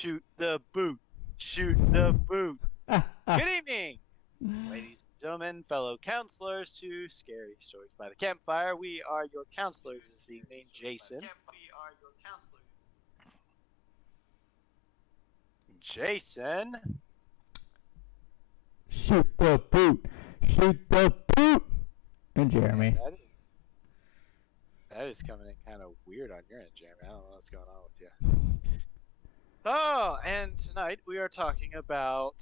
Shoot the boot. Shoot the boot. Good evening, ladies and gentlemen, fellow counselors to Scary Stories by the Campfire. We are your counselors this evening, Jason. Jason. Shoot the boot. Shoot the boot. And Jeremy. Man, that is coming in kind of weird on your end, Jeremy. I don't know what's going on with you. Oh, and tonight we are talking about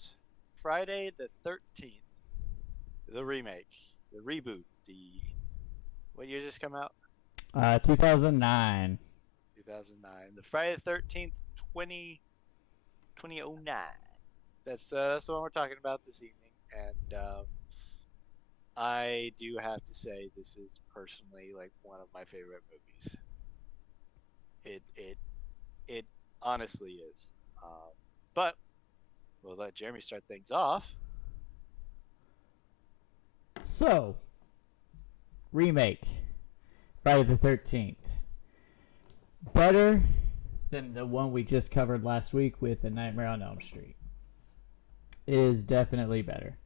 Friday the 13th, the remake, the reboot, what year just come out? 2009. 2009. The Friday the 13th, 2009. That's the one we're talking about this evening, and I do have to say this is personally like one of my favorite movies. It honestly is. But we'll let Jeremy start things off. So, remake. Friday the 13th. Better than the one we just covered last week with The Nightmare on Elm Street. It is definitely better.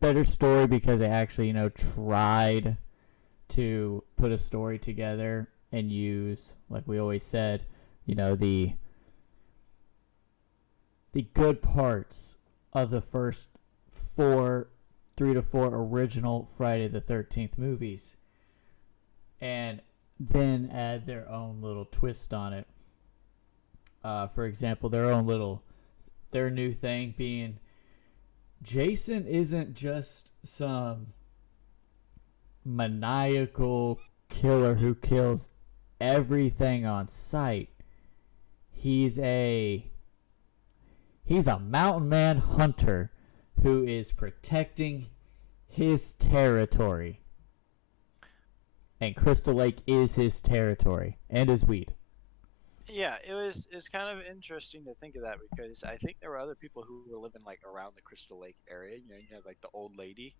Better story because they actually, tried to put a story together and use, like we always said, the good parts of the first 3 to 4 original Friday the 13th movies, and then add their own little twist on it. For example, their new thing being Jason isn't just some maniacal killer who kills everything on sight. He's a mountain man hunter who is protecting his territory. And Crystal Lake is his territory and his weed. Yeah, it's kind of interesting to think of that because I think there were other people who were living like around the Crystal Lake area. You have like the old lady.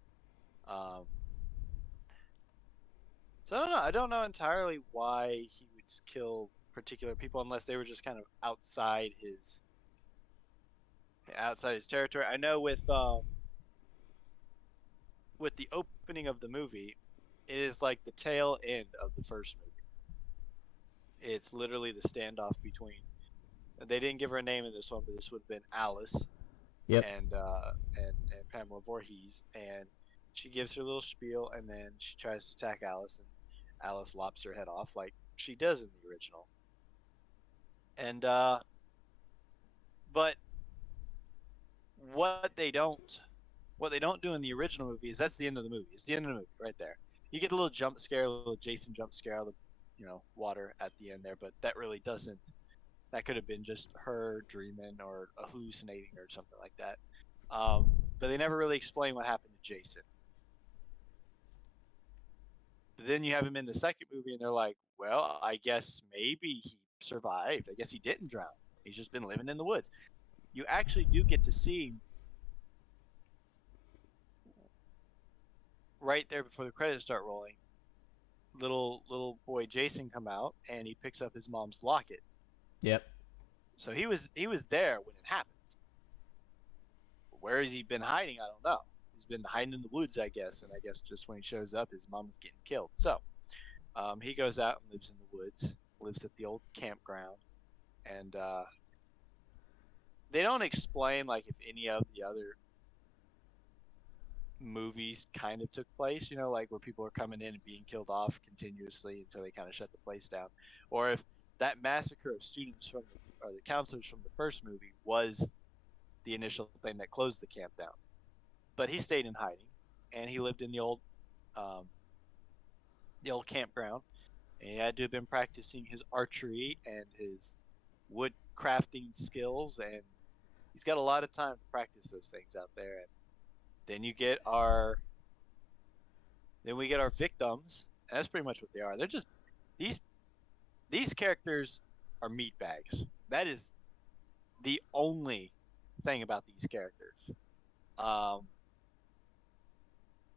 So I don't know. I don't know entirely why he would kill particular people unless they were just kind of outside his territory. I know with the opening of the movie, it is like the tail end of the first movie. It's literally the standoff between. They didn't give her a name in this one, but this would have been Alice. Yep. And Pamela Voorhees, and she gives her little spiel, and then she tries to attack Alice, and Alice lops her head off like she does in the original. And but what they don't do in the original movie is that's the end of the movie. It's the end of the movie right there. You get a little jump scare, a little Jason jump scare out of the water at the end there, but that really doesn't. That could have been just her dreaming or hallucinating or something like that. But they never really explain what happened to Jason. But then you have him in the second movie, and they're like, well, I guess maybe he survived. I guess he didn't drown. He's just been living in the woods. You actually do get to see right there before the credits start rolling, little boy Jason come out, and he picks up his mom's locket. Yep. So he was there when it happened. Where has he been hiding? I don't know. He's been hiding in the woods, I guess, and I guess just when he shows up, his mom's getting killed. So he goes out and lives in the woods, lives at the old campground, and they don't explain like if any of the other movies kind of took place, like where people are coming in and being killed off continuously until they kind of shut the place down, or if that massacre of students or the counselors from the first movie was the initial thing that closed the camp down. But he stayed in hiding, and he lived in the old campground, and he had to have been practicing his archery and his wood crafting skills, and he's got a lot of time to practice those things out there. And then we get our victims, and that's pretty much what they are. They're just these characters are meat bags. That is the only thing about these characters.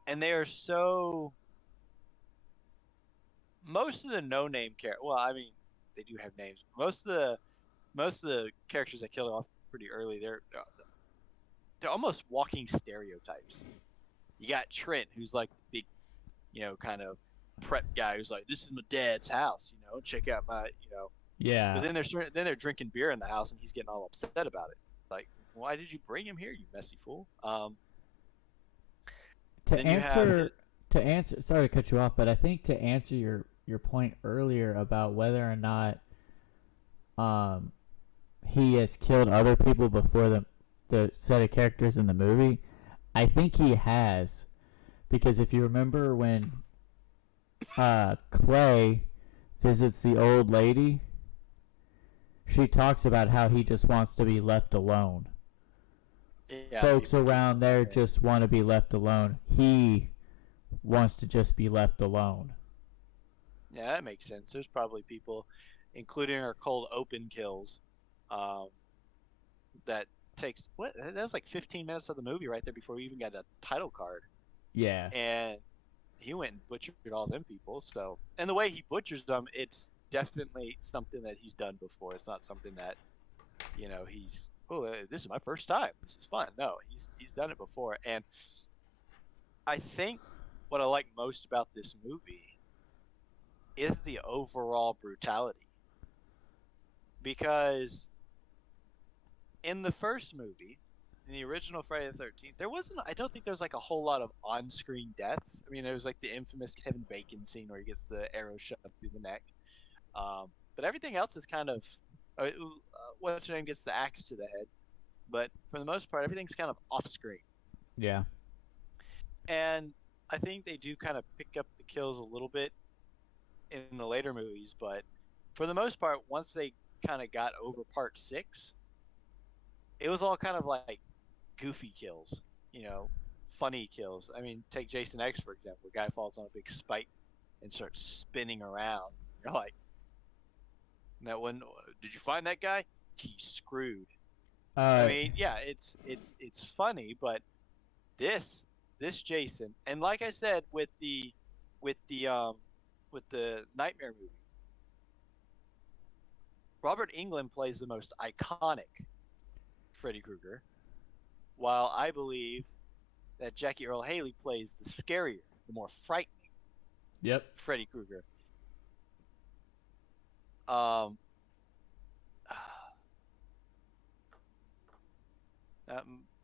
And they are so. Most of the no-name characters. Well, I mean, they do have names. Most of the characters that killed off pretty early, they're almost walking stereotypes. You got Trent, who's like the big, kind of prep guy who's like, "This is my dad's house, check out my." But Yeah. then they're drinking beer in the house, and he's getting all upset about it. Like, why did you bring him here, you messy fool? To Then you have answer to answer sorry to cut you off, but I think to answer your point earlier about whether or not um he has killed other people before the set of characters in the movie, I think he has, because if you remember when Clay visits the old lady, she talks about how he just wants to be left alone. yeah, Folks people keep around there coming in. just want to be left alone. He wants to just be left alone. Yeah, that makes sense. There's probably people, including our cold open kills, um, that takes what that was like 15 minutes of the movie right there before we even got a title card, Yeah. and he went and butchered all them people. So, and the way he butchers them, it's definitely something that he's done before. It's not something that he's, oh, this is my first time. This is fun. No, he's done it before, and I think what I like most about this movie is the overall brutality, because in the first movie, in the original Friday the 13th, there wasn't. I don't think there's like a whole lot of on-screen deaths. I mean, there was like the infamous Kevin Bacon scene where he gets the arrow shoved through the neck. But everything else is kind of, what's her name gets the axe to the head. But for the most part, everything's kind of off-screen. Yeah. And I think they do kind of pick up the kills a little bit in the later movies, but for the most part, once they kind of got over part six, it was all kind of like goofy kills, you know, funny kills. I mean, take Jason X for example. The guy falls on a big spike and starts spinning around. You're like, that one, did you find that guy? He's screwed. I Uh mean, yeah, it's funny, but this this Jason, and like I said with the um with the Nightmare movie, Robert Englund plays the most iconic Freddy Krueger, while I believe that Jackie Earl Haley plays the scarier, the more frightening yep. Freddy Krueger. Um, uh,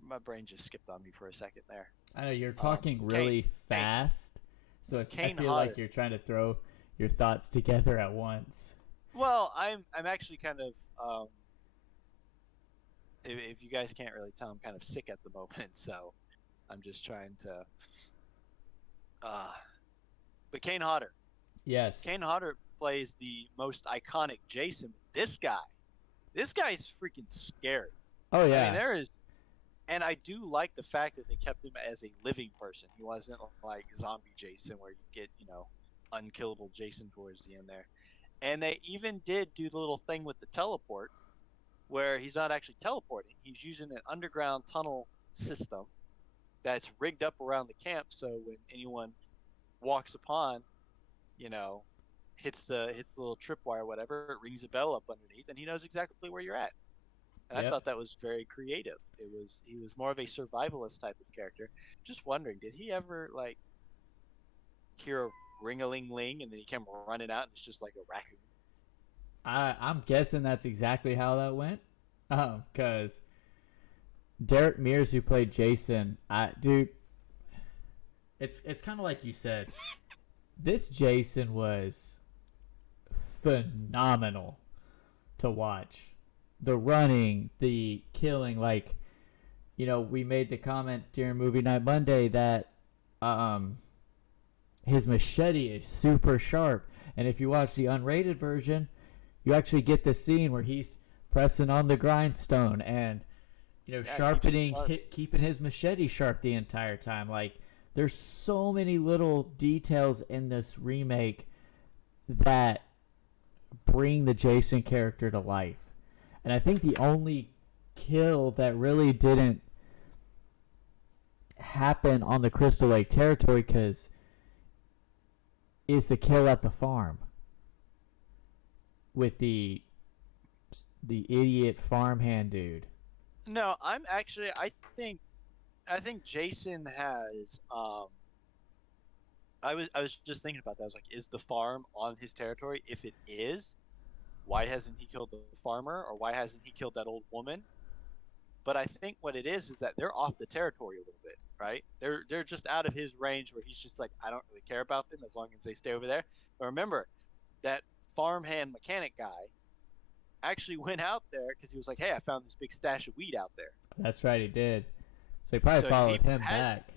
my brain just skipped on me for a second there. I know you're Um, talking Kane, really Kane, fast, so I Kane feel like Hodder. you're trying to throw your thoughts together at once. Well, I'm actually kind of if you guys can't really tell, I'm kind of sick at the moment, so I'm just trying to. Uh, but Kane Hodder, Yes. Kane Hodder plays the most iconic Jason. This guy's freaking scary. Oh I mean, yeah. there is, and I do like the fact that they kept him as a living person. He wasn't like zombie Jason, where you get unkillable Jason towards the end there. And they even did do the little thing with the teleport, where he's not actually teleporting. He's using an underground tunnel system that's rigged up around the camp, so when anyone walks upon, you know, hits the little tripwire or whatever, it rings a bell up underneath, and he knows exactly where you're at. And I Yep. thought that was very creative. He was more of a survivalist type of character. Just wondering, did he ever like hear a ring a ling ling and then he came running out and it's just like a raccoon? I'm guessing that's exactly how that went. Cause Derek Mears, who played Jason, dude, it's kind of like you said. This Jason was phenomenal to watch. The running, the killing, like we made the comment during movie night Monday that um his machete is super sharp, and if you watch the unrated version, you actually get the scene where he's pressing on the grindstone and Yeah, it keeps him sharpening, sharp. keeping his machete sharp the entire time. Like, there's so many little details in this remake that bring the Jason character to life. And I think the only kill that really didn't happen on the Crystal Lake territory is the kill at the farm. with the idiot farmhand dude. No, I'm actually. I think Jason has. I was just thinking about that. I was like, is the farm on his territory? If it is, why hasn't he killed the farmer, or why hasn't he killed that old woman? But I think what it is that they're off the territory a little bit, right? They're just out of his range where he's just like, I don't really care about them as long as they stay over there. But remember, that farmhand mechanic guy actually went out there because he was like, hey, I found this big stash of weed out there. That's right, he did. So he probably So he followed him had, back.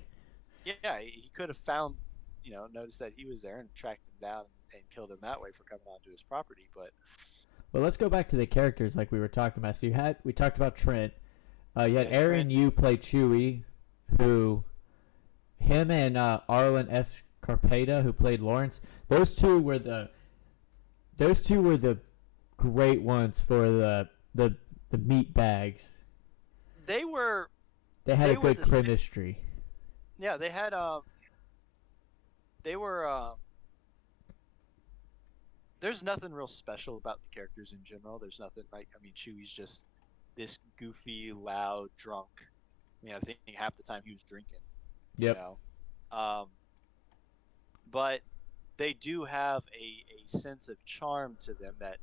yeah, he could have found, noticed that he was there and tracked him down and killed him that way for coming onto his property. But Well, let's go back to the characters like we were talking about. So we talked about Trent. You had yeah, Aaron Trent, Yu play Chewie, who him and Arlen Escarpeta, who played Lawrence. Those two were the great ones for the meat bags. they were They had a they were good the chemistry. yeah, they were there's nothing real special about the characters in general. There's nothing like, I mean, Chewie's just this goofy, loud, drunk. I mean, I think half the time he was drinking, you Yep. know. Um, but they do have a sense of charm to them that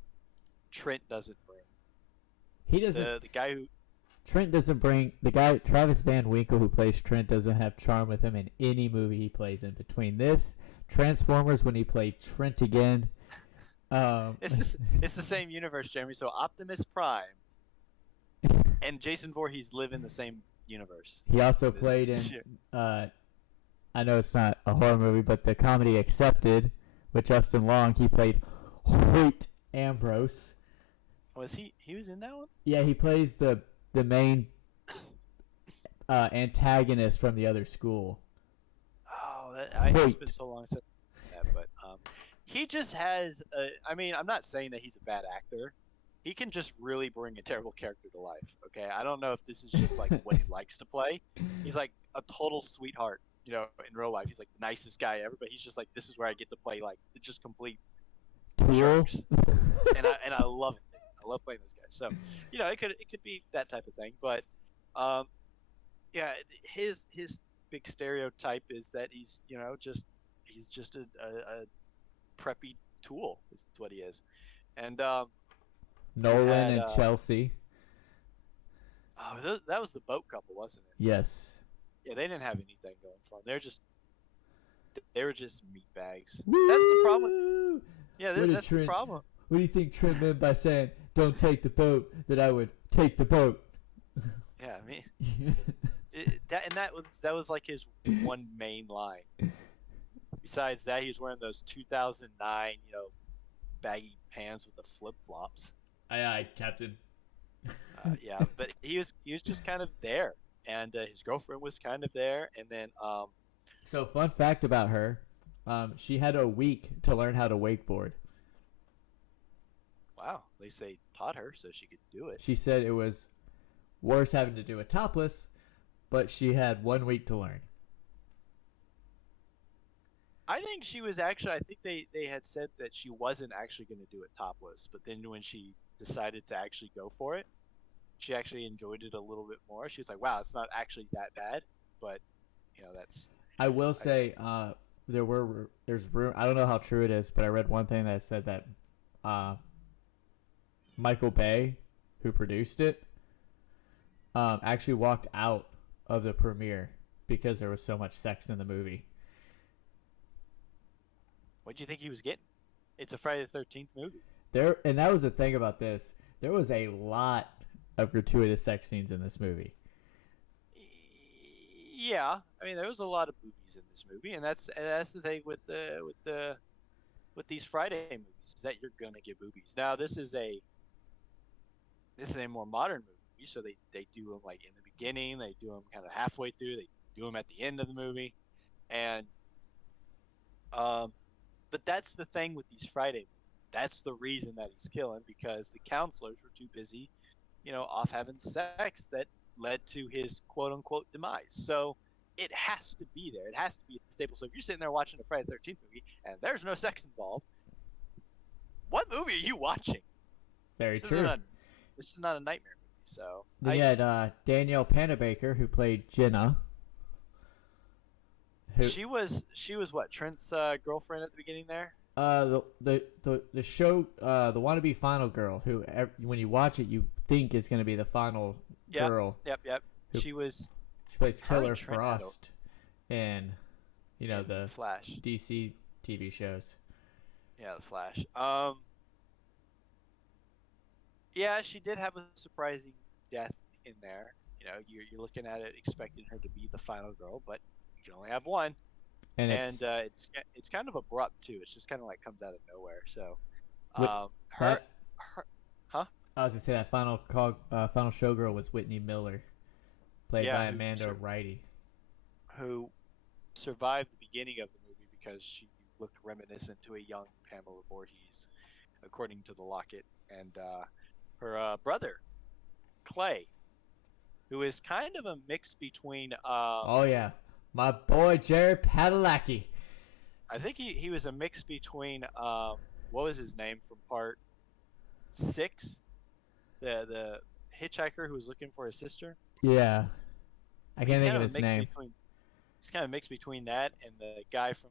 Trent doesn't bring. He doesn't. The guy who Trent doesn't bring the guy Travis Van Winkle who plays Trent doesn't have charm with him in any movie he plays in. Between this, Transformers when he played Trent again. Um, it's the same universe, Jeremy. So Optimus Prime and Jason Voorhees live in the same universe. he also In this, played in. this year. I know it's not a horror movie, but the comedy Accepted with Justin Long. He played Hoyt Ambrose. Was he? He was in that one. Yeah, he plays the main antagonist from the other school. Oh, it's Hoyt. been so long since that, but he just has. I mean, I'm not saying that he's a bad actor. He can just really bring a terrible character to life. Okay, I don't know if this is just like what he likes to play. He's like a total sweetheart, in real life. He's like the nicest guy ever, but he's just like, this is where I get to play like just complete Tool. jerks, and I love it. I love playing those guys. So, it could be that type of thing, but um, yeah, his big stereotype is that he's just a preppy tool is what he is. And you Nolan had and Chelsea. that was the boat couple, wasn't it? Yes. Yeah, they didn't have anything going for them. They were just meat bags. That's the problem. Woo! Yeah, What did that's the Trent? problem. What do you think Trent meant by saying "Don't take the boat"? That I would take the boat. Yeah, I mean, that was like his one main line. Besides that, he was wearing those 2009, baggy pants with the flip flops. Aye, aye, Captain. Yeah, but he was just kind of there, and his girlfriend was kind of there, and then So, fun fact about her: she had a week to learn how to wakeboard. wow, at least they taught her so she could do it. She said it was worse having to do it topless, but she had 1 week to learn. I think she was actually. I think they had said that she wasn't actually going to do it topless, but then when she decided to actually go for it, she actually enjoyed it a little bit more. She was like, "Wow, it's not actually that bad," but that's. I will I, say, there's room. I don't know how true it is, but I read one thing that said that Michael Bay, who produced it, actually walked out of the premiere because there was so much sex in the movie. what do you think he was getting? It's a Friday the 13th movie. And that was the thing about this. There was a lot of gratuitous sex scenes in this movie. Yeah, I mean there was a lot of boobies in this movie, and that's the thing with these Friday movies is that you're gonna get boobies. Now this is a more modern movie, so they do them like in the beginning, they do them kind of halfway through, they do them at the end of the movie, and um, but that's the thing with these Friday movies. That's the reason that he's killing because the counselors were too busy, off having sex that led to his quote unquote demise. So it has to be there. It has to be a staple. So if you're sitting there watching a Friday the 13th movie and there's no sex involved, What movie are you watching? Very This isn't true. a this is not a nightmare movie. So Then you had Danielle Panabaker, who played Jenna. Who she was what Trent's girlfriend at the beginning there. the show the wannabe final girl who when you watch it you think is going to be the final Yep, girl yep. who She was she plays her and Killer Trent had a Frost in in the Flash. DC TV shows. Yeah, the Flash. Yeah, she did have a surprising death in there. You're looking at it expecting her to be the final girl, but you can only have one, And and it's it's kind of abrupt too. It's just kind of like comes out of nowhere. So, with her, that her, huh? I was gonna say that final showgirl was Whitney Miller, played Yeah, by Amanda Wrighty. who survived the beginning of the movie because she looked reminiscent to a young Pamela Voorhees, according to the locket, and her brother Clay, who is kind of a mix between Oh yeah, my boy Jared Padalecki. I think he was a mix between what was his name from part 6, the hitchhiker who was looking for his sister. Yeah, I can't He's think kind of of a his mix name. between he's kind of mixed between that and the guy from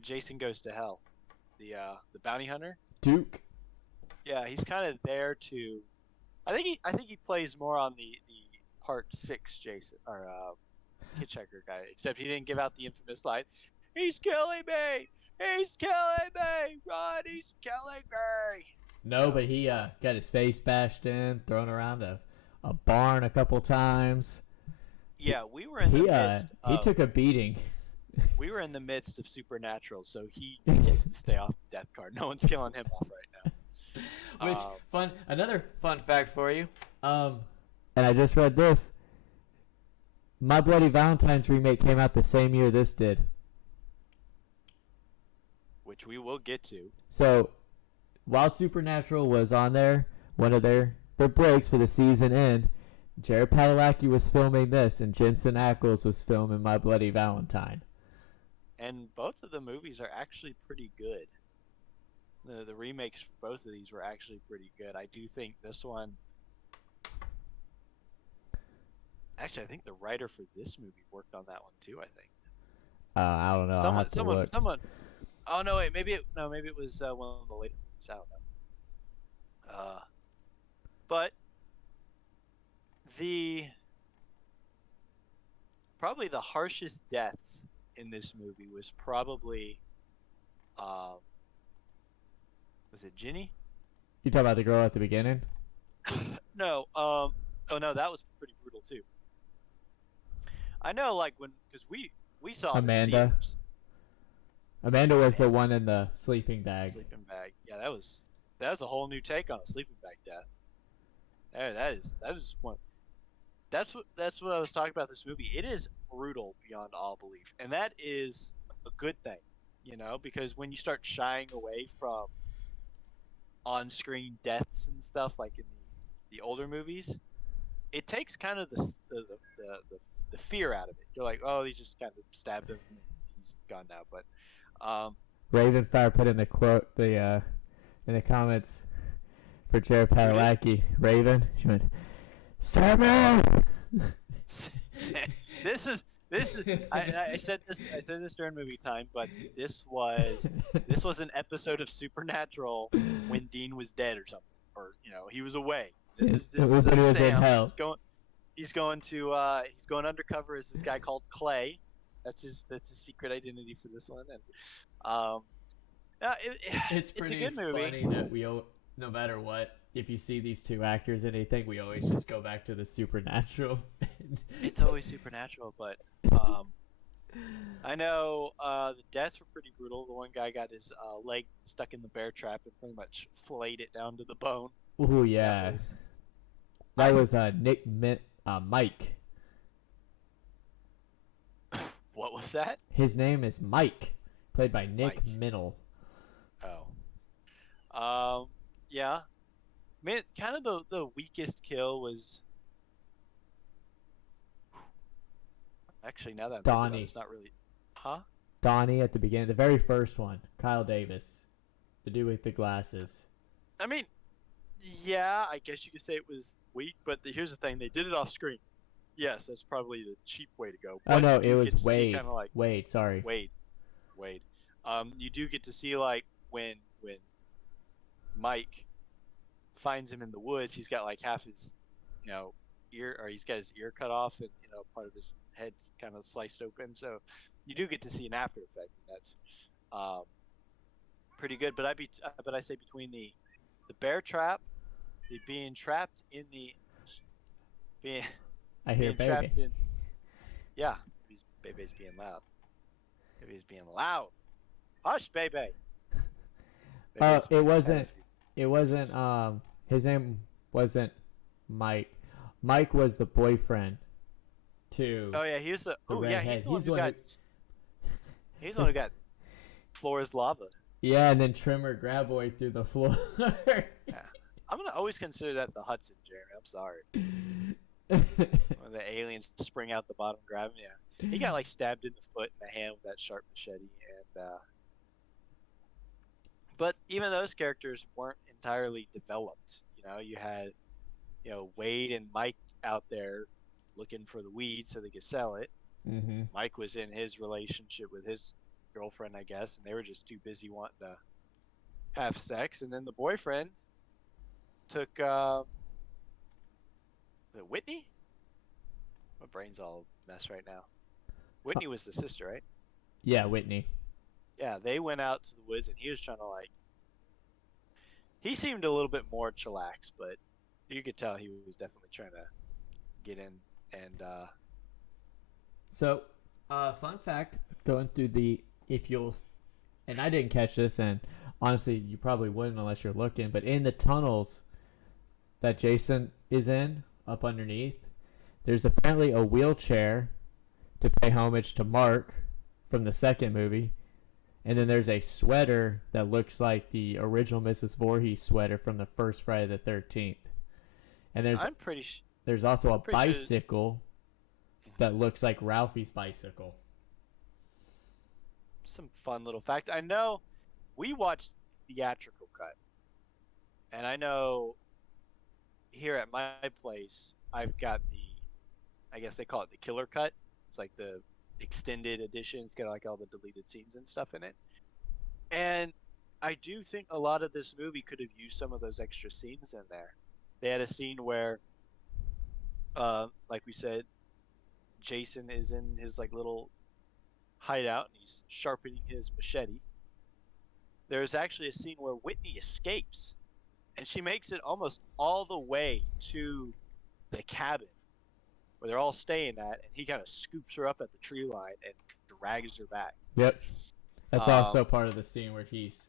Jason Goes to Hell, the bounty hunter. Duke. Yeah, he's kind of there to. I think he plays more on the part 6 Jason or hitchhiker guy, except he didn't give out the infamous line, "He's killing me! He's killing me! Run! He's killing me!" No, but he got his face bashed in, thrown around a barn a couple times. He Yeah, he took a beating. we were in the midst of Supernatural, so he gets to stay off the death card. No one's killing him off right now. Which another fun fact for you. And I just read this. My Bloody Valentine's remake came out the same year this did. Which we will get to. So while Supernatural was on there, one of their breaks for the season end, Jared Padalecki was filming this, and Jensen Ackles was filming My Bloody Valentine. And both of the movies are actually pretty good. The remakes for both of these were actually pretty good. I do think this one. Actually, I think the writer for this movie worked on that one too. I think. I don't know. I'll have to look. Someone. Oh no! Wait, maybe it was one of the later movies. I don't know. But the probably the harshest deaths in this movie was probably, was it Ginny? You talk about the girl at the beginning? No. Oh no, that was pretty brutal too. I know, like because we saw it in Amanda. theaters. Amanda was the one in the sleeping bag. Sleeping bag. Yeah, that was a whole new take on a sleeping bag death. That is one. That's what I was talking about this movie. It is brutal beyond all belief, and that is a good thing, because when you start shying away from on-screen deaths and stuff like in the older movies, it takes kind of the fear out of it. You're like, oh, he just kind of stabbed him and he's gone now. But Ravenfire put in the quote in the comments for Jared Padalecki. Raven, she went, Samuel. This is I said this during movie time, but this was an episode of Supernatural when Dean was dead or something, or he was away. This was when he was in hell. He's going undercover as this guy called Clay. That's his secret identity for this one, and it's a good movie. Funny that no matter what, if you see these two actors in anything, we always just go back to the Supernatural. It's always Supernatural, but I know the deaths were pretty brutal. The one guy got his leg stuck in the bear trap and pretty much flayed it down to the bone. Oh yeah, that was Mike. What was that? His name is Mike, played by Nick Minill. Oh. Yeah. I mean, kind of the weakest kill was. Actually, now that I'm thinking about it, it's not really. Huh? Donnie at the beginning, the very first one, Kyle Davis. The dude with the glasses. I mean, yeah, I guess you could say it was weak, but here's the thing: they did it off screen. Yes, that's probably the cheap way to go, Oh but no, you it do was get to see Wade. kind of like Wade, sorry. Wade, Wade. You do get to see like when Mike finds him in the woods, he's got like half his, you know, ear, or he's got his ear cut off, and part of his head's kind of sliced open. So you do get to see an after effect, and that's um, pretty good. But I say between the bear trap, the being trapped in the being I hear being baby. trapped in, yeah, Bebe's being loud. Bebe's being loud. Hush, Bebe. Bebe's It being wasn't. petted. It wasn't. His name wasn't Mike. Mike was the boyfriend to Oh yeah, the he's redhead. the one He's the who one got who. he's the one who got floor is lava. Yeah, and then Trimmer Graboid through the floor. Yeah. I'm gonna always consider that the Hudson, Jeremy. I'm sorry. When the aliens spring out the bottom, grab him. Yeah, he got like stabbed in the foot and the hand with that sharp machete, and but even those characters weren't entirely developed. You had Wade and Mike out there looking for the weed so they could sell it. Mm-hmm. Mike was in his relationship with his girlfriend, I guess, and they were just too busy wanting to have sex. And then the boyfriend took Whitney. My brain's all a mess right now. Whitney was the sister, right? Yeah, Whitney. Yeah, they went out to the woods, and he was trying to like. He seemed a little bit more chillax, but you could tell he was definitely trying to get in. And So, fun fact: going through the if you'll, and I didn't catch this, and honestly, you probably wouldn't unless you're looking. But in the tunnels that Jason is in, up underneath, there's apparently a wheelchair to pay homage to Mark from the second movie. And then there's a sweater that looks like the original Mrs. Voorhees sweater from the first Friday the 13th. And there's also a I'm pretty sure. bicycle that looks like Ralphie's bicycle. Some fun little facts. I know we watched the theatrical cut, and I know here at my place I've got I guess they call it the killer cut. It's like the extended edition. It's got like all the deleted scenes and stuff in it. And I do think a lot of this movie could have used some of those extra scenes in there. They had a scene where, like we said, Jason is in his like little hideout and he's sharpening his machete. There's actually a scene where Whitney escapes, and she makes it almost all the way to the cabin where they're all staying at, and he kind of scoops her up at the tree line and drags her back. Yep. That's Um, also part of the scene where he's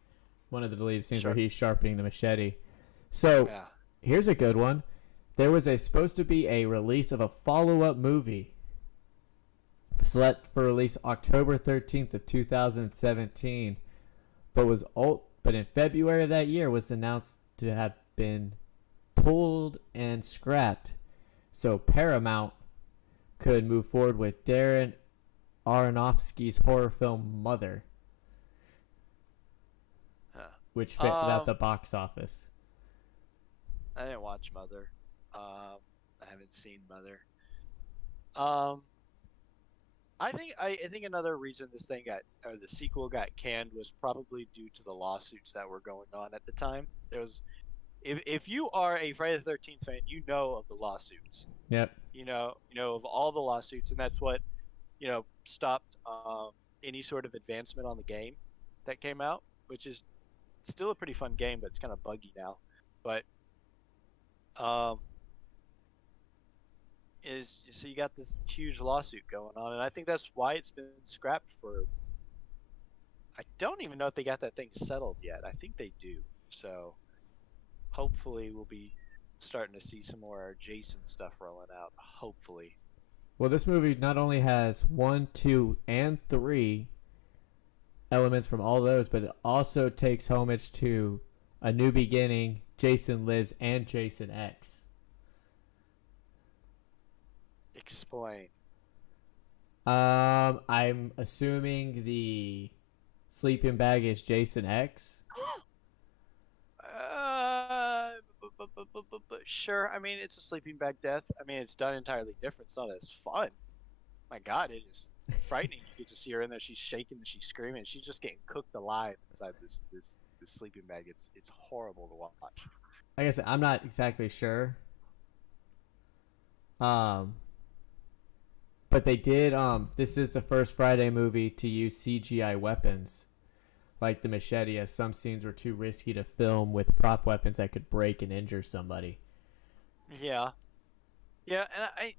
one of the deleted scenes where sure. he's sharpening the machete. So Yeah. here's a good one. There was supposed to be a release of a follow-up movie set for release October 13th of 2017, but in February of that year was announced to have been pulled and scrapped. So Paramount could move forward with Darren Aronofsky's horror film Mother, Huh. which fit without the box office. I didn't watch Mother. I haven't seen Mother. Um, I think another reason this thing the sequel got canned was probably due to the lawsuits that were going on at the time. There was if you are a Friday the 13th fan, you know of the lawsuits. Yep. You know of all the lawsuits, and that's what stopped any sort of advancement on the game that came out, which is still a pretty fun game, but it's kind of buggy now. But um, is so you got this huge lawsuit going on, and I think that's why it's been scrapped for. I don't even know if they got that thing settled yet. I think they do. So hopefully we'll be starting to see some more Jason stuff rolling out. Hopefully. Well, this movie not only has 1, 2, and 3 elements from all those, but it also takes homage to A New Beginning, Jason Lives, and Jason X. Explain. I'm assuming the sleeping bag is Jason X. but sure. I mean, it's a sleeping bag death. I mean, it's done entirely different. It's not as fun. My God, it is frightening. You get to see her in there. She's shaking and she's screaming. She's just getting cooked alive inside this sleeping bag. It's horrible to watch. Like I said, I'm not exactly sure. Um, but they did. This is the first Friday movie to use CGI weapons, like the machete, as some scenes were too risky to film with prop weapons that could break and injure somebody. Yeah, yeah, and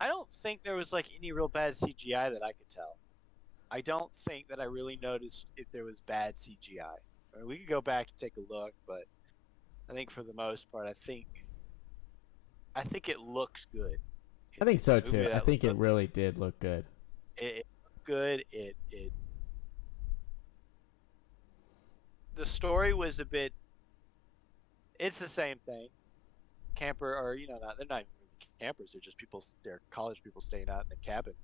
I don't think there was like any real bad CGI that I could tell. I don't think that I really noticed if there was bad CGI. I mean, we could go back and take a look, but I think for the most part, I think it looks good. I think It's a so too. movie I that think it look really did look good. it looked good. It the story was a bit. It's the same thing. Camper or not they're not even really campers. They're just people. They're college people staying out in a cabin.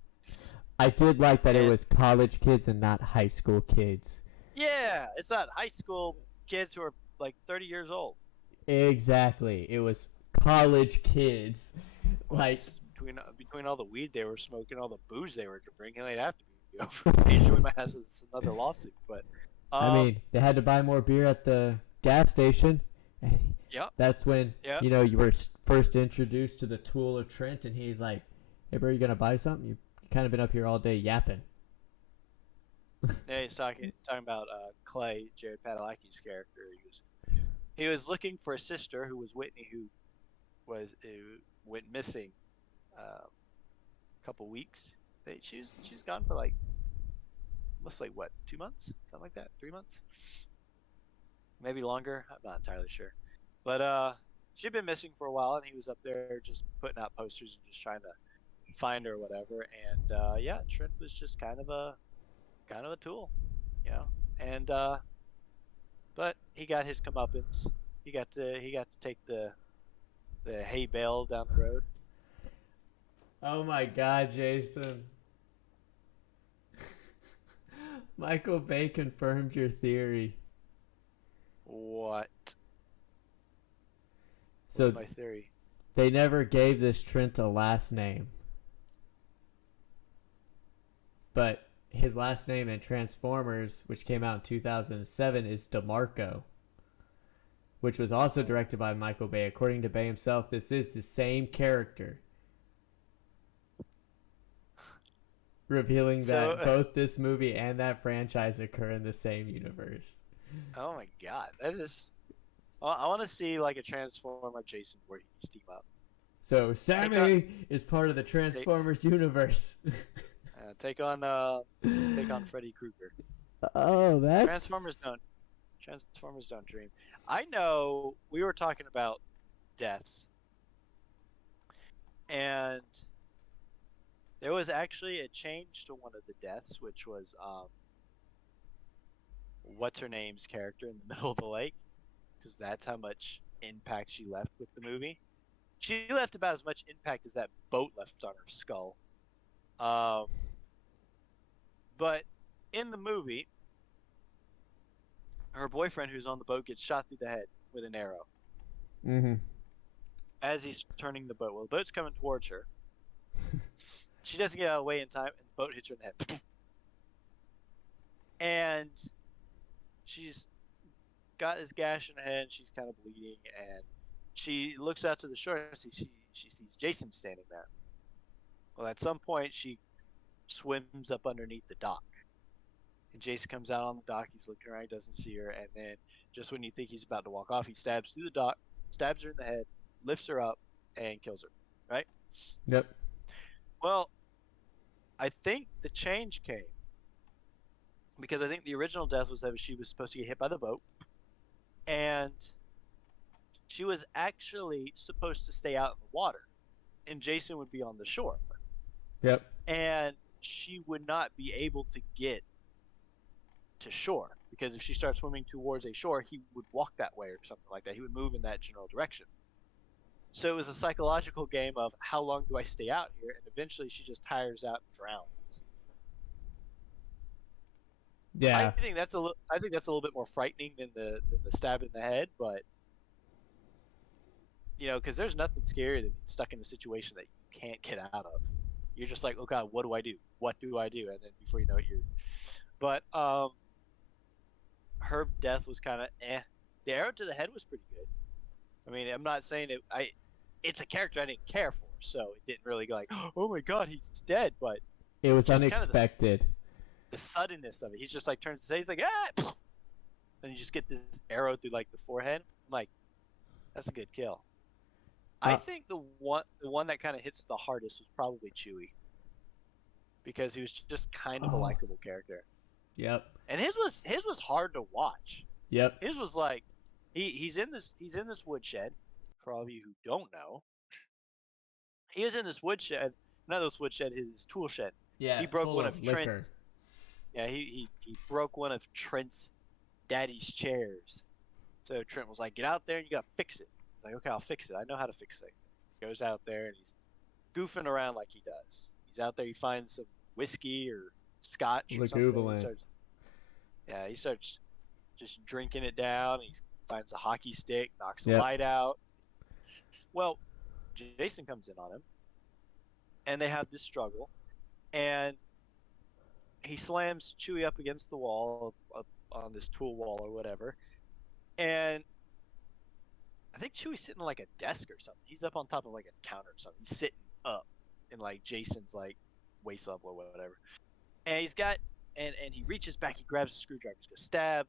I did like that it And was college kids and not high school kids. yeah, it's not high school kids who are like 30 years old. Exactly. It was college kids. Well, Like, between all the weed they were smoking, all the booze they were drinking, they'd have to be over age. We might have another lawsuit, but I um, mean, they had to buy more beer at the gas station. yeah, That's when, yeah, you were first introduced to the tool of Trent, and he's like, hey, bro, you going to buy something? You kind of been up here all day yapping. yeah. He's talking about Clay, Jared Padalecki's character. He was looking for a sister who was Whitney, who went missing a couple weeks. She's gone for like almost like what 2 months, something like that, 3 months, maybe longer. I'm not entirely sure, but she'd been missing for a while, and he was up there just putting out posters and just trying to find her or whatever. And yeah, Trent was just kind of a tool, you know. And but he got his comeuppance. He got to take the hay bale down the road. Oh my God, Jason. Michael Bay confirmed your theory. What? What's So my theory? they never gave this Trent a last name. But his last name in Transformers, which came out in 2007, is DeMarco, which was also directed by Michael Bay. According to Bay himself, this is the same character, revealing that So, both this movie and that franchise occur in the same universe. oh my God, that is. Well, I want to see like a Transformer Jason Voorhees team up. So Take on, Sammy is part of the take, Transformers universe. take on Freddy Krueger. Oh, Transformers that's don't Transformers don't dream. I know we were talking about deaths, and there was actually a change to one of the deaths, which was what's her name's character in the middle of the lake, because that's how much impact she left with the movie. She left about as much impact as that boat left on her skull. Um, but in the movie, her boyfriend who's on the boat gets shot through the head with an arrow mm-hmm. as he's turning the boat. Well, the boat's coming towards her. She doesn't get out of the way in time, and the boat hits her in the head. And she's got this gash in her head, and she's kind of bleeding, and she looks out to the shore and she sees Jason standing there. Well, at some point, she swims up underneath the dock. And Jason comes out on the dock. He's looking around. He doesn't see her. And then, just when you think he's about to walk off, he stabs through the dock, stabs her in the head, lifts her up, and kills her. Right? Yep. Well, I think the change came because I think the original death was that she was supposed to get hit by the boat, and she was actually supposed to stay out in the water, and Jason would be on the shore, Yep. and she would not be able to get to shore because if she starts swimming towards a shore, he would walk that way or something like that. He would move in that general direction. So it was a psychological game of how long do I stay out here, and eventually she just tires out and drowns. I Yeah. think that's a little bit more frightening than the stab in the head, but Because there's nothing scarier than being stuck in a situation that you can't get out of. You're just like, oh god, what do I do? What do I do? And then before you know it, you're. But her death was kind of eh. The arrow to the head was pretty good. I mean, I'm not saying it. It's a character I didn't care for, so it didn't really go like, oh my god, he's dead. But It was just kind of unexpected. the suddenness of it. He's just like turns to say, he's like, ah, and you just get this arrow through like the forehead. I'm like, that's a good kill. I Uh, think the one that kind of hits the hardest was probably Chewie because he was just kind of a oh, likable character, yep, and his was hard to watch. yep. His was like he's in this woodshed. For all of you who don't know, he was in this woodshed, not this woodshed, his tool shed. Yeah, He broke full one of of liquor. Trent's. Yeah, he broke one of Trent's daddy's chairs. So Trent was like, "Get out there and you gotta fix it." He's like, "Okay, I'll fix it. I know how to fix things." Goes out there and he's goofing around like he does. He's out there. He finds some whiskey or scotch or something. He Laguvalant. starts, yeah, he starts just drinking it down. He finds a hockey stick, knocks a Yep. light out. Well, Jason comes in on him, and they have this struggle. And he slams Chewie up against the wall, up on this tool wall or whatever. And I think Chewie's sitting on like a desk or something. He's up on top of like a counter or something. He's sitting up in like Jason's like waist level or whatever. And he's got and he reaches back, he grabs a screwdriver, he goes stab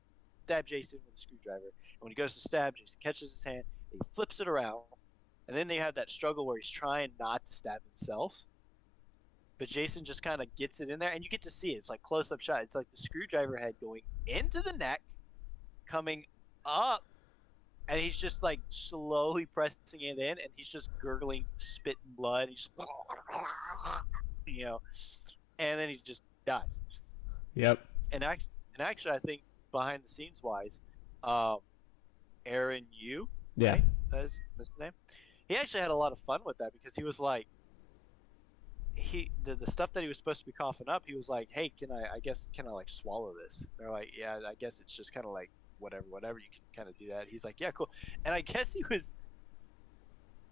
Jason with a screwdriver. And when he goes to stab, Jason catches his hand, he flips it around, and then they have that struggle where he's trying not to stab himself. But Jason just kind of gets it in there, and you get to see it. It's like close up shot. It's like the screwdriver head going into the neck, coming up, and he's just like slowly pressing it in, and he's just gurgling spit and blood. He's just, you know, and then he just dies. Yep. And actually, I think behind the scenes wise, um, Aaron Yu, Yeah. right? That's his name. He actually had a lot of fun with that because he was like, the stuff that he was supposed to be coughing up, he was like, hey, I guess can I like swallow this? They're like, yeah, I guess it's just kind of like whatever, you can kind of do that. He's like, yeah, cool. And I guess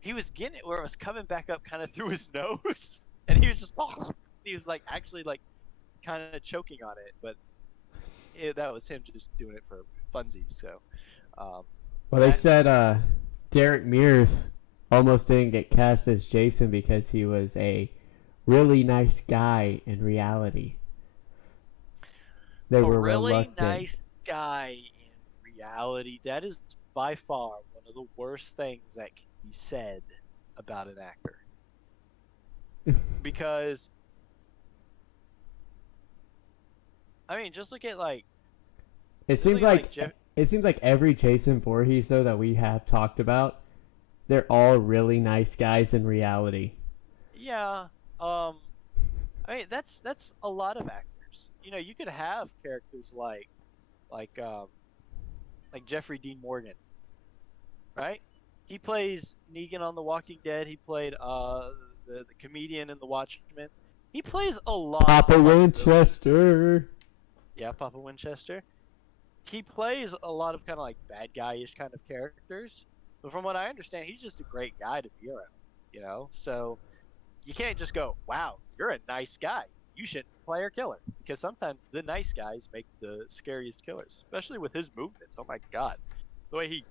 he was getting it where it was coming back up kind of through his nose, and he was just he was like actually like kind of choking on it, but that was him just doing it for funsies. So um, Well, they that said Derek Mears almost didn't get cast as Jason because he was a really nice guy in reality. They a were really reluctant. nice guy in reality, that is by far one of the worst things that can be said about an actor because I mean It just seems look at like like Jeff. it seems like every Jason Voorhees though that we have talked about, they're all really nice guys in reality. Yeah, I mean that's a lot of actors. You could have characters like um like Jeffrey Dean Morgan, right? He plays Negan on The Walking Dead. He played the comedian in The Watchmen. He plays a lot Papa of like really, Winchester. yeah, Papa Winchester. He plays a lot of kind of like bad guy-ish kind of characters. But from what I understand, he's just a great guy to be around. So you can't just go, "Wow, you're a nice guy. You shouldn't play a killer," because sometimes the nice guys make the scariest killers, especially with his movements. Oh my god, the way he,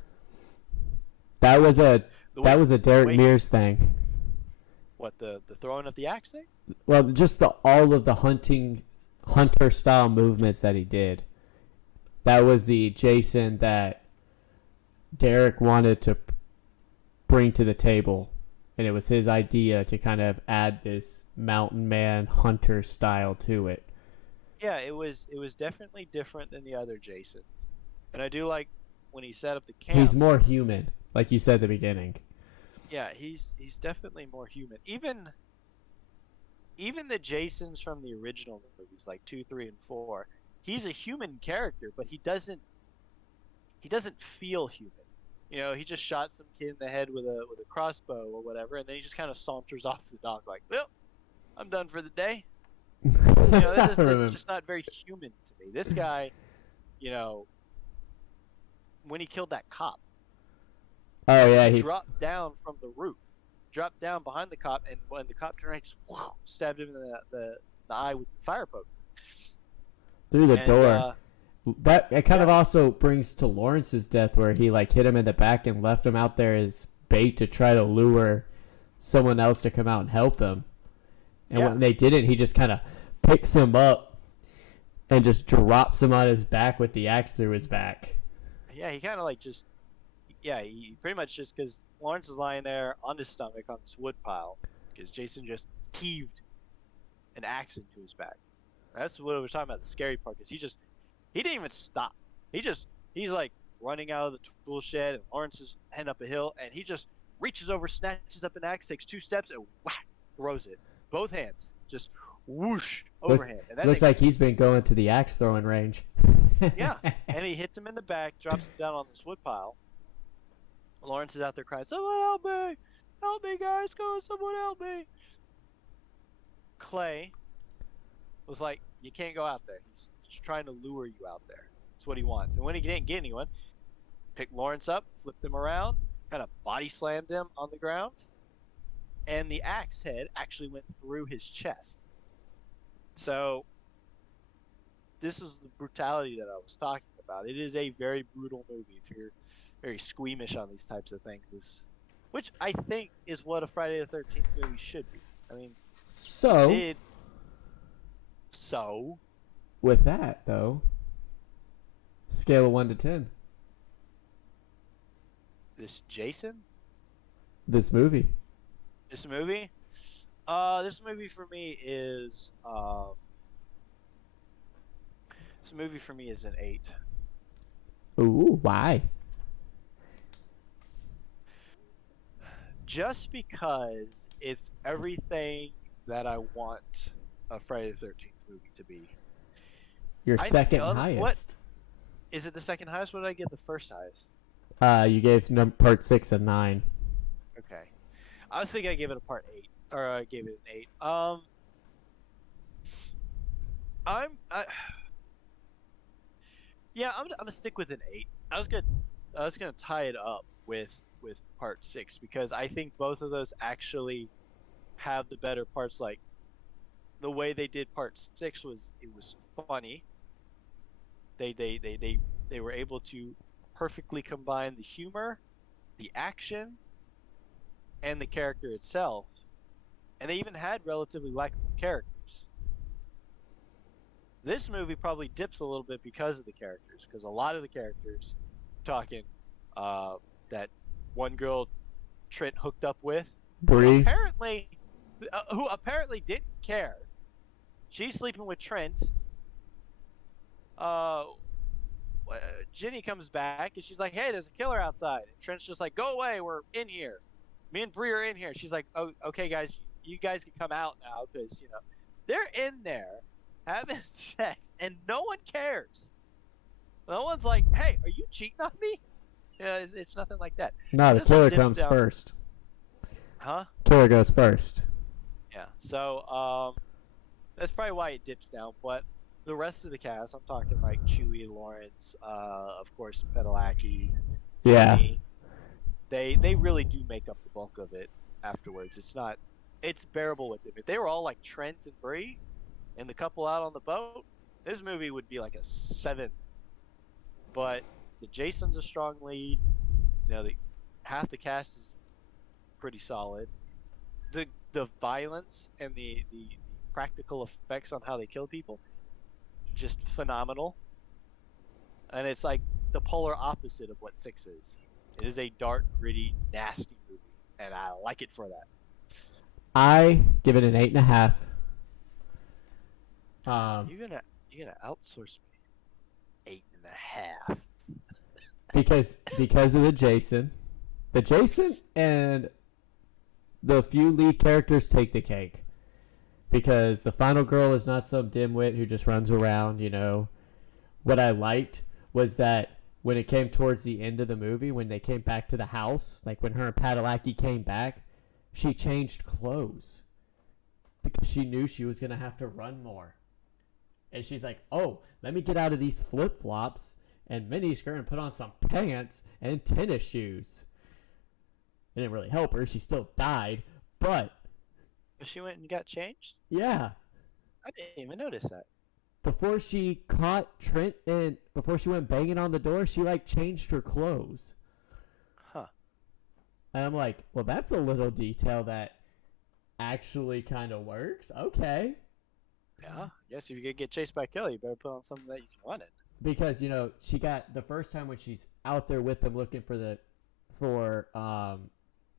That was excuse me, a the that way was a the Derek way he, Mears thing. what the throwing of the axe thing. Well, just the all of the hunter style movements that he did. That was the Jason that Derek wanted to bring to the table, and it was his idea to kind of add this mountain man hunter style to it. Yeah, it was definitely different than the other Jasons, and I do like when he set up the He's camp. more human, like you said at the beginning. Yeah, he's definitely more human. Even the Jasons from the original movies, like 2, 3, and 4, he's a human character, but he doesn't feel human. He just shot some kid in the head with a crossbow or whatever, and then he just kind of saunters off the dock like, "Well, I'm done for the day." I That's remember. just not very human to me. This guy, you know, when he killed that cop, Oh yeah, He he dropped down from the roof, dropped down behind the cop, and when the cop turned around, he just stabbed him in the eye with the fire poker. through the And door. That it kind yeah, of also brings to Lawrence's death where he like hit him in the back and left him out there as bait to try to lure someone else to come out and help him. And yeah, when they didn't, he just kind of picks him up and just drops him on his back with the axe through his back. yeah. He kind of like just yeah, he pretty much just because Lawrence is lying there on his stomach on this wood pile because Jason just heaved an axe into his back. That's what we were talking about. The scary part is he didn't even stop. He's like running out of the tool shed, and Lawrence is heading up a hill, and he just reaches over, snatches up an axe, takes 2 steps, and whack, throws it. Both hands, just whoosh Look, overhand, and that looks thing, like he's been going to the axe throwing range. yeah. And he hits him in the back, drops him down on this wood pile. Lawrence is out there crying, "Someone help me, guys, go, someone help me!" Clay was like, "You can't go out there. He's trying to lure you out there. That's what he wants." And when he didn't get anyone, picked Lawrence up, flipped him around, kind of body slammed him on the ground, and the axe head actually went through his chest. So this is the brutality that I was talking about. It is a very brutal movie if you're very squeamish on these types of things. Which I think is what a Friday the 13th movie should be. I mean, he So, did so. with that though, scale of 1 to 10, This Jason, this movie. this movie, this movie for me is this movie for me is an 8. Ooh, why? Just because it's everything that I want a Friday the 13th movie to be. Your second What highest. is it? The second highest? What did I get? The first highest? You gave part 6 a 9. Okay, I was thinking I gave it a part 8, or I gave it an 8. Yeah, I'm gonna stick with an 8. I was gonna tie it up with part 6 because I think both of those actually have the better parts. Like the way they did part 6 was funny. They were able to perfectly combine the humor, the action, and the character itself, and they even had relatively likable characters. This movie probably dips a little bit because of the characters, because a lot of the characters, talking, uh, that one girl Trent hooked up with, who Bree. apparently, who apparently didn't care. She's sleeping with Trent. Uh, Jenny comes back and she's like, "Hey, there's a killer outside." And Trent's just like, "Go away, we're in here. Me and Bree are in here." She's like, "Oh, okay, guys, you guys can come out now because they're in there having sex and no one cares. No one's like, "Hey, are you cheating on me?" Yeah, it's nothing like that. No, So the this one killer dips comes down, first. huh? Killer goes first. Yeah. So that's probably why it dips down. But the rest of the cast, I'm talking like Chewie, Lawrence, of course, Pedalaki, Yeah. Jenny. They really do make up the bulk of it afterwards. It's bearable with them. If they were all like Trent and Bree and the couple out on the boat, this movie would be like a 7. But the Jason's a strong lead. Half the cast is pretty solid. The violence and the practical effects on how they kill people, just phenomenal. And it's like the polar opposite of what 6 is. It is a dark, gritty, nasty movie, and I like it for that. I give it an 8.5. Um, You're gonna outsource me 8.5. because of the Jason and the few lead characters take the cake. Because the final girl is not some dimwit who just runs around. What I liked was that when it came towards the end of the movie, when they came back to the house, like when her and Padalecki came back, she changed clothes because she knew she was going to have to run more. And she's like, "Oh, let me get out of these flip-flops and miniskirt and put on some pants and tennis shoes." It didn't really help her. She still died. But She went and got changed. yeah, I didn't even notice that. before she caught Trent and before she went banging on the door, she like changed her clothes. Huh. And I'm like, well, that's a little detail that actually kind of works. Okay. Yeah. Yes, if you could get chased by Kelly, you better put on something that you can run in. Because, she got the first time when she's out there with them looking for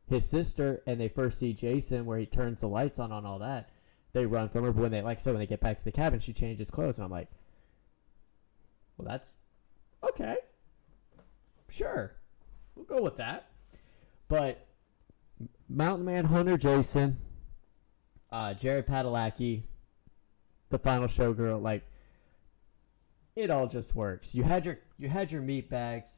his sister and they first see Jason where he turns the lights on all that, they run from her. But when they, like I said, when they get back to the cabin, she changes clothes. And I'm like, well, that's okay. Sure. We'll go with that. But Mountain Man Hunter Jason, Jared Padalecki, the final showgirl, like it all just works. You had your meat bags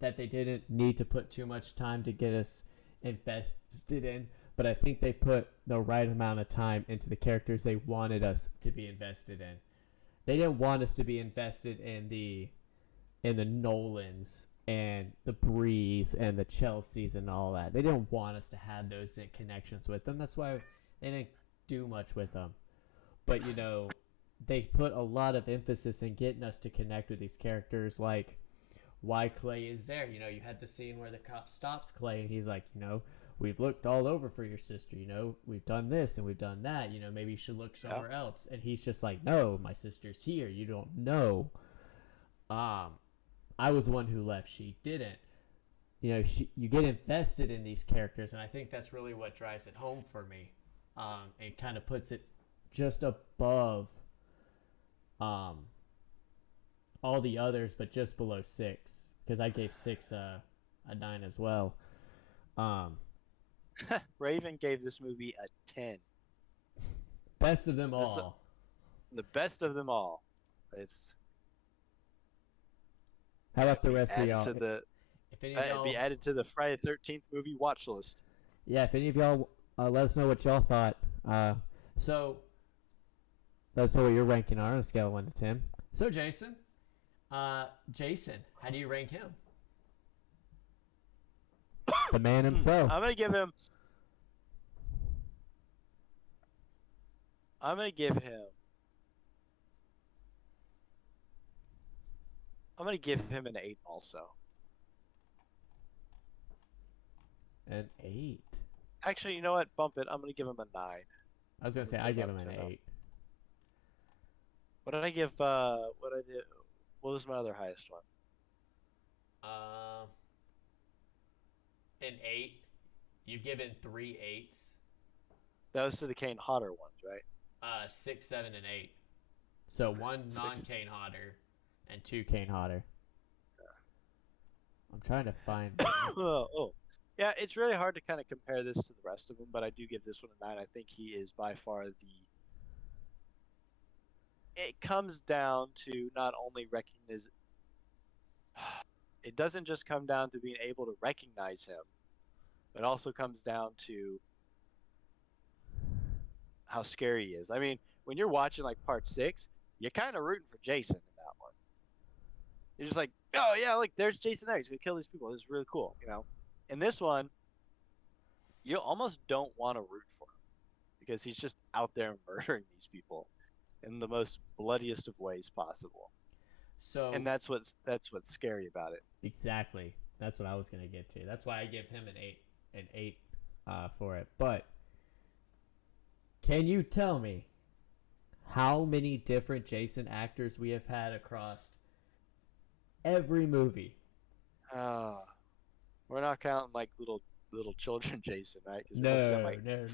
that they didn't need to put too much time to get us invested in, but I think they put the right amount of time into the characters they wanted us to be invested in. They didn't want us to be invested in the Nolans and the Breeze and the Chelseas and all that. They didn't want us to have those connections with them. That's why they didn't do much with them. But they put a lot of emphasis in getting us to connect with these characters, like why Clay is there. You had the scene where the cop stops Clay and he's like, we've looked all over for your sister. We've done this and we've done that. Maybe you should look somewhere else. And he's just like, no, my sister's here. You don't know. I was the one who left. She didn't. You get invested in these characters, and I think that's really what drives it home for me. And kind of puts it just above all the others, but just below 6, because I gave 6 a 9 as well. Raven gave this movie a 10. Best of them all. The best of them all. It's How about the rest of added y'all? to the If any of it'd y'all, be added to the Friday 13th movie watch list. yeah, if any of y'all let us know what y'all thought. So let us know what your ranking are on a scale of 1 to 10. So Jason, how do you rank him? The man himself. I'm gonna give him I'm gonna give him an 8 also. An 8. Actually, you know what? Bump it. I'm gonna give him a 9. I was gonna say I give him an 8. What did I give? What was my other highest one? An 8. You've given 3 8s. That was to the Kane Hodder ones, right? 6, 7, and 8. So 1 non-Kane Hodder and 2 Kane Hodder. I'm trying to find. Oh, yeah. It's really hard to kind of compare this to the rest of them, but I do give this one a 9. I think he is by far the. It comes down to not only recognize. It doesn't just come down to being able to recognize him, but also comes down to how scary he is. I mean, when you're watching like part 6, you're kind of rooting for Jason in that one. You're just like, oh yeah, like there's Jason there. He's gonna kill these people. This is really cool, In this one, you almost don't want to root for him because he's just out there murdering these people in the most bloodiest of ways possible. So And that's what's scary about it. exactly. That's what I was gonna get to. That's why I give him an 8 for it. But can you tell me how many different Jason actors we have had across every movie? We're not counting like little children Jason, right? Because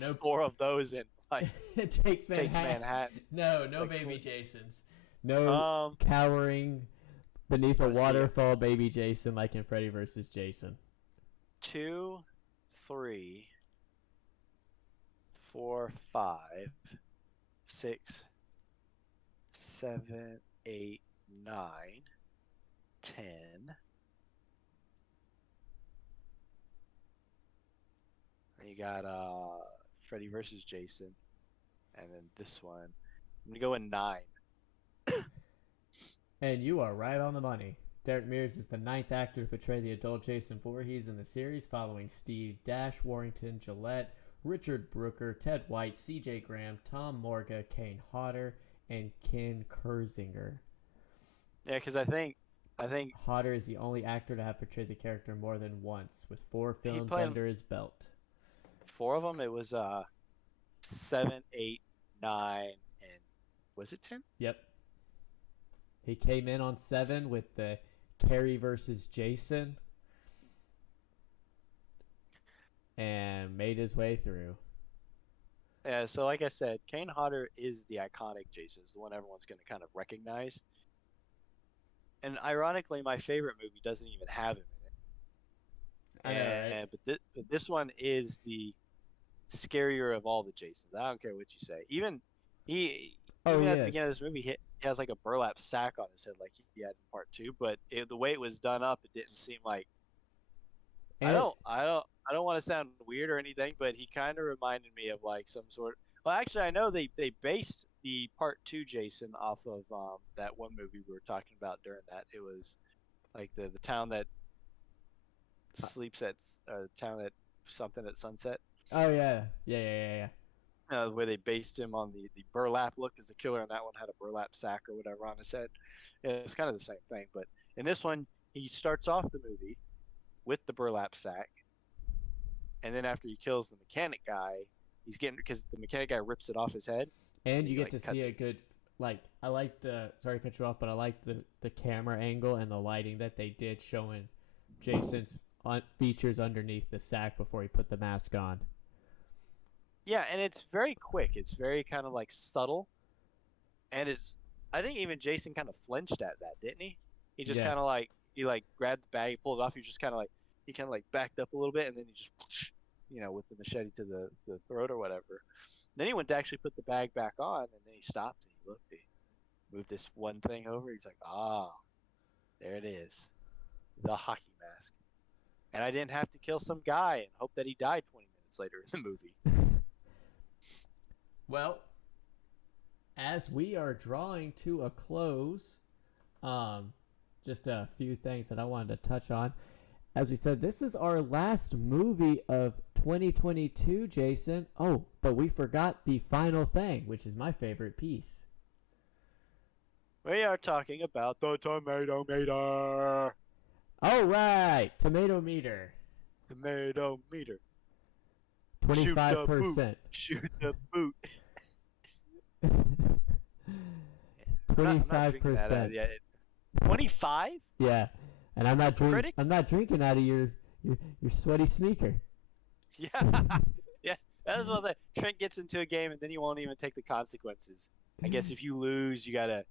No. 4 of those in like It takes Manhattan. Manhattan. No Like baby Jasons. No cowering beneath a let's see. waterfall baby Jason like in Freddy vs. Jason. 2, 3, 4, 5, 6, 7, 8, 9, 10. You got Freddy versus Jason, and then this one. I'm gonna go in 9. And you are right on the money. Derek Mears is the ninth actor to portray the adult Jason Voorhees in the series, following Steve Dash, Warrington Gillette, Richard Brooker, Ted White, C.J. Graham, Tom Morga, Kane Hodder, and Ken Kersinger. Yeah, because I think Hodder is the only actor to have portrayed the character more than once, with 4 he films played under his belt. 4 of them. It was 7, 8, 9, and was it 10? Yep. He came in on 7 with the Carrie versus Jason and made his way through. Yeah, so like I said, Kane Hodder is the iconic Jason, is the one everyone's going to kind of recognize. And ironically, my favorite movie doesn't even have him I in know, it. right? But this one is the scarier of all the Jasons. I don't care what you say. He Oh, even at the yes. beginning of this movie, he has like a burlap sack on his head, like he had in part 2. But the way it was done up, it didn't seem like And I don't want to sound weird or anything, but he kind of reminded me of like some sort. Well, actually, I know they based the part 2 Jason off of that one movie we were talking about during that. It was like the town that sleeps at town at something at sunset. oh yeah, yeah. Where they based him on the burlap look, because the killer in that one had a burlap sack or whatever on his head. Yeah, it's kind of the same thing, but in this one, he starts off the movie with the burlap sack, and then after he kills the mechanic guy, he's getting because the mechanic guy rips it off his head, And and you he get like to see cuts. a good, like, I like the, sorry to cut you off, but I like the camera angle and the lighting that they did showing Jason's features underneath the sack before he put the mask on. Yeah, and it's very quick. It's very kind of like subtle, and it's. I think even Jason kind of flinched at that, didn't he? He just Yeah. kind of like he like grabbed the bag, he pulled it off. He just kind of like he kind of like backed up a little bit, and then he just with the machete to the throat or whatever. Then he went to actually put the bag back on, and then he stopped and he looked. He moved this one thing over. He's like, ah, there it is, the hockey mask. And I didn't have to kill some guy and hope that he died 20 minutes later in the movie. Well, as we are drawing to a close, um, just a few things that I wanted to touch on. As we said, this is our last movie of 2022, Jason. Oh, but we forgot the final thing, which is my favorite piece. We are talking about the tomato meter. All right, tomato meter, Tomato meter. Shoot the boot. 25%. Shoot the boot. I'm not drinking that out 25%. yet. 25? Yeah, and I'm not Critics? I'm not drinking out of your sweaty sneaker. Yeah. Yeah. That's what Trent gets into a game and then he won't even take the consequences. I guess if you lose, you gotta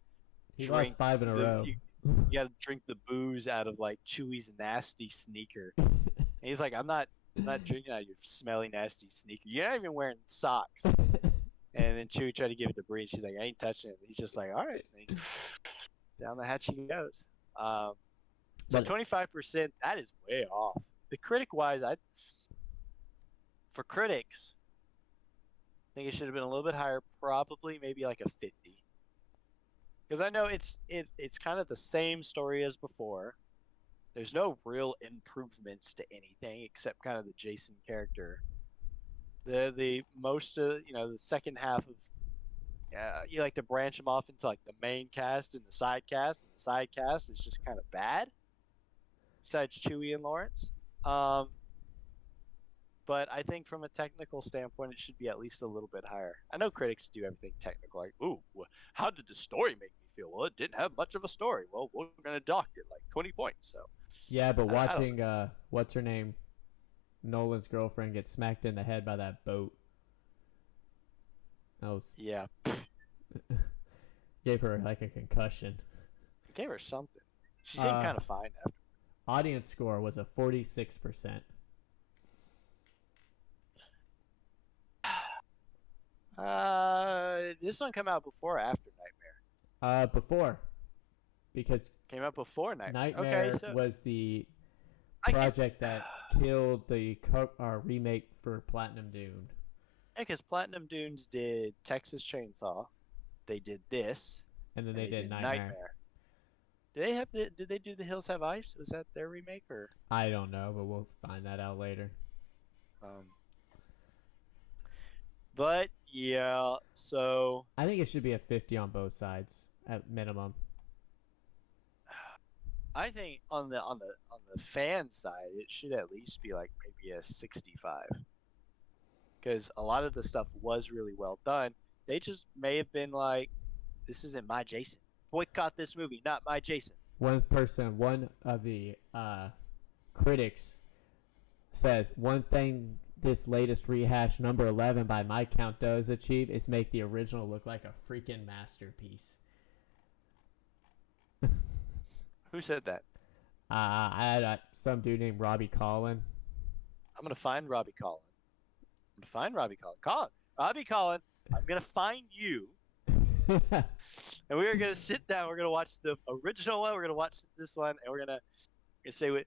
He drink lost 5 in a the row. you gotta drink the booze out of like Chewy's nasty sneaker. And he's like, I'm not drinking out of your smelly nasty sneaker. You're not even wearing socks. And then Chewy tried to give it to Bree, and she's like, I ain't touching it. He's just like, all right. And down the hatch she goes. So But 25%, that is way off. The critic wise, for critics, I think it should have been a little bit higher, probably maybe like a 50. Because I know it's kind of the same story as before. There's no real improvements to anything except kind of the Jason character. The most the second half of you like to branch them off into like the main cast and the side cast, and the side cast is just kind of bad. Besides Chewie and Lawrence, but I think from a technical standpoint, it should be at least a little bit higher. I know critics do everything technical, like, ooh, how did the story make me feel? Well, it didn't have much of a story. Well, we're gonna dock it like 20 points. So yeah, but I don't watching what's her name, Nolan's girlfriend, get smacked in the head by that boat, that was yeah, gave her like a concussion. it gave her something. She seemed kind of fine after. Audience score was a 46%. This one came out before or after Nightmare? Before, because Came out before Nightmare. Nightmare Okay, so was the I can, project that killed the remake for Platinum Dune. yeah, because Platinum Dunes did Texas Chainsaw, they did this, And then and they they did did Nightmare. Nightmare. Did they do The Hills Have Ice? Was that their remake or? I don't know, but we'll find that out later. Um, but yeah, so I think it should be a 50 on both sides at minimum. I think on the fan side, it should at least be like maybe a 65 because a lot of the stuff was really well done. They just may have been like, this isn't my Jason. Boycott this movie, not my Jason. One of the critics says one thing this latest rehash number 11 by my count does achieve is make the original look like a freaking masterpiece. Who said that? I had some dude named Robbie Collin. I'm gonna find Robbie Collin. I'm gonna find Robbie Collin. Robbie Collin. I'm gonna find you, and we are gonna sit down. We're gonna watch the original one. We're gonna watch this one, and we're gonna say what.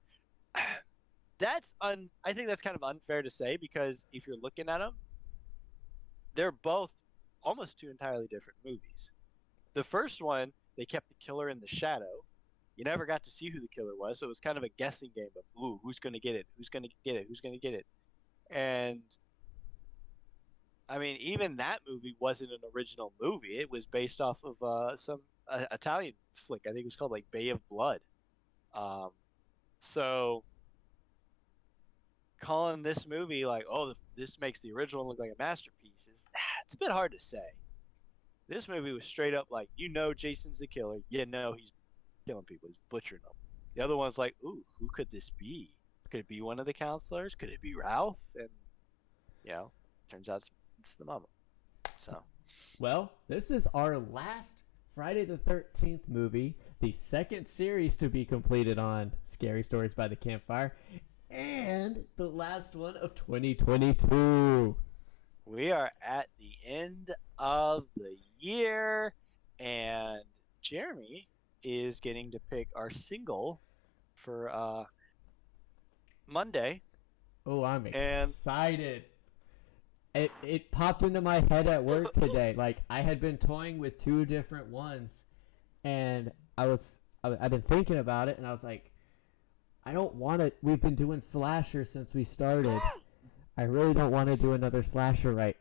I think that's kind of unfair to say because if you're looking at them, they're both almost two entirely different movies. The first one, they kept the killer in the shadow. You never got to see who the killer was, so it was kind of a guessing game of, ooh, who's going to get it? Who's going to get it? Who's going to get it? And I mean, even that movie wasn't an original movie. It was based off of some Italian flick. I think it was called like Bay of Blood. Um, so calling this movie like, oh, this makes the original look like a masterpiece is it's a bit hard to say. This movie was straight up like, Jason's the killer. He's killing people. He's butchering them. The other one's like, ooh, who could this be? Could it be one of the counselors? Could it be Ralph? And turns out it's the mama. So, Well, this is our last Friday the 13th movie, the second series to be completed on Scary Stories by the Campfire, and the last one of 2022. we are at the end of the year, and Jeremy is getting to pick our single for Monday. Oh, I'm And excited. It popped into my head at work today. Like, I had been toying with two different ones, and I've been thinking about it, and I was like, I don't want to. We've been doing slasher since we started. I really don't want to do another slasher right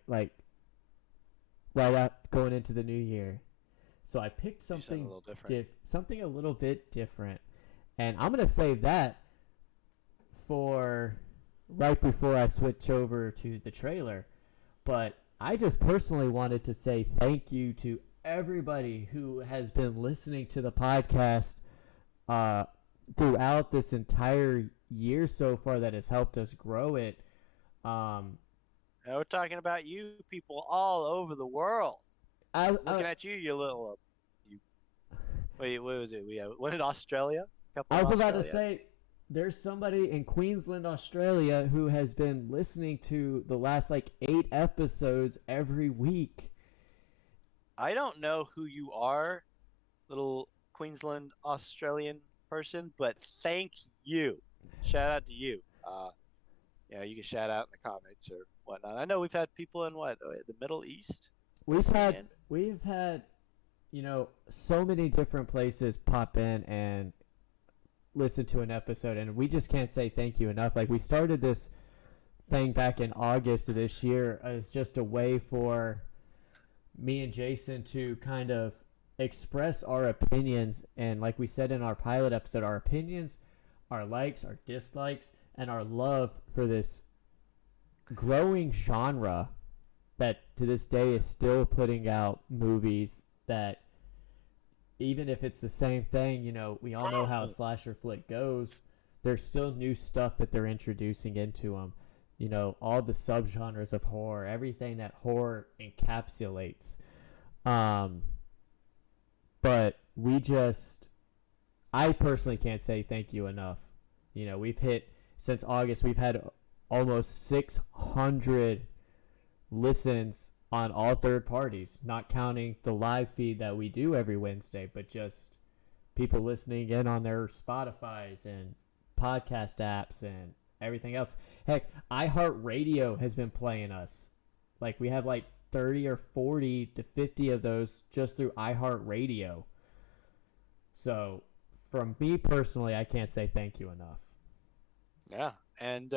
out going into the new year. So I picked something a little different. something a little bit different, and I'm gonna save that for right before I switch over to the trailer. But I just personally wanted to say thank you to everybody who has been listening to the podcast throughout this entire year so far that has helped us grow it. Now we're talking about you people all over the world. Looking at you, you little. Wait, what was it? We went in Australia. I was about to say, there's somebody in Queensland, Australia, who has been listening to the last 8 episodes every week. I don't know who you are, little Queensland Australian person, but thank you. Shout out to you. You can shout out in the comments or whatnot. I know we've had people in the Middle East. We've had so many different places pop in and listen to an episode, and we just can't say thank you enough. Like, we started this thing back in August of this year as just a way for me and Jason to kind of express our opinions, and like we said in our pilot episode, our opinions, our likes, our dislikes, and our love for this growing genre that to this day is still putting out movies that, even if it's the same thing, we all know how a slasher flick goes, there's still new stuff that they're introducing into them. All the subgenres of horror, everything that horror encapsulates. But I personally can't say thank you enough. Since August, we've had almost 600 listens on all third parties, not counting the live feed that we do every Wednesday, but just people listening in on their Spotify's and podcast apps and everything else. Heck, iHeartRadio has been playing us. We have 30 or 40 to 50 of those just through iHeartRadio. So from me personally, I can't say thank you enough. Yeah, and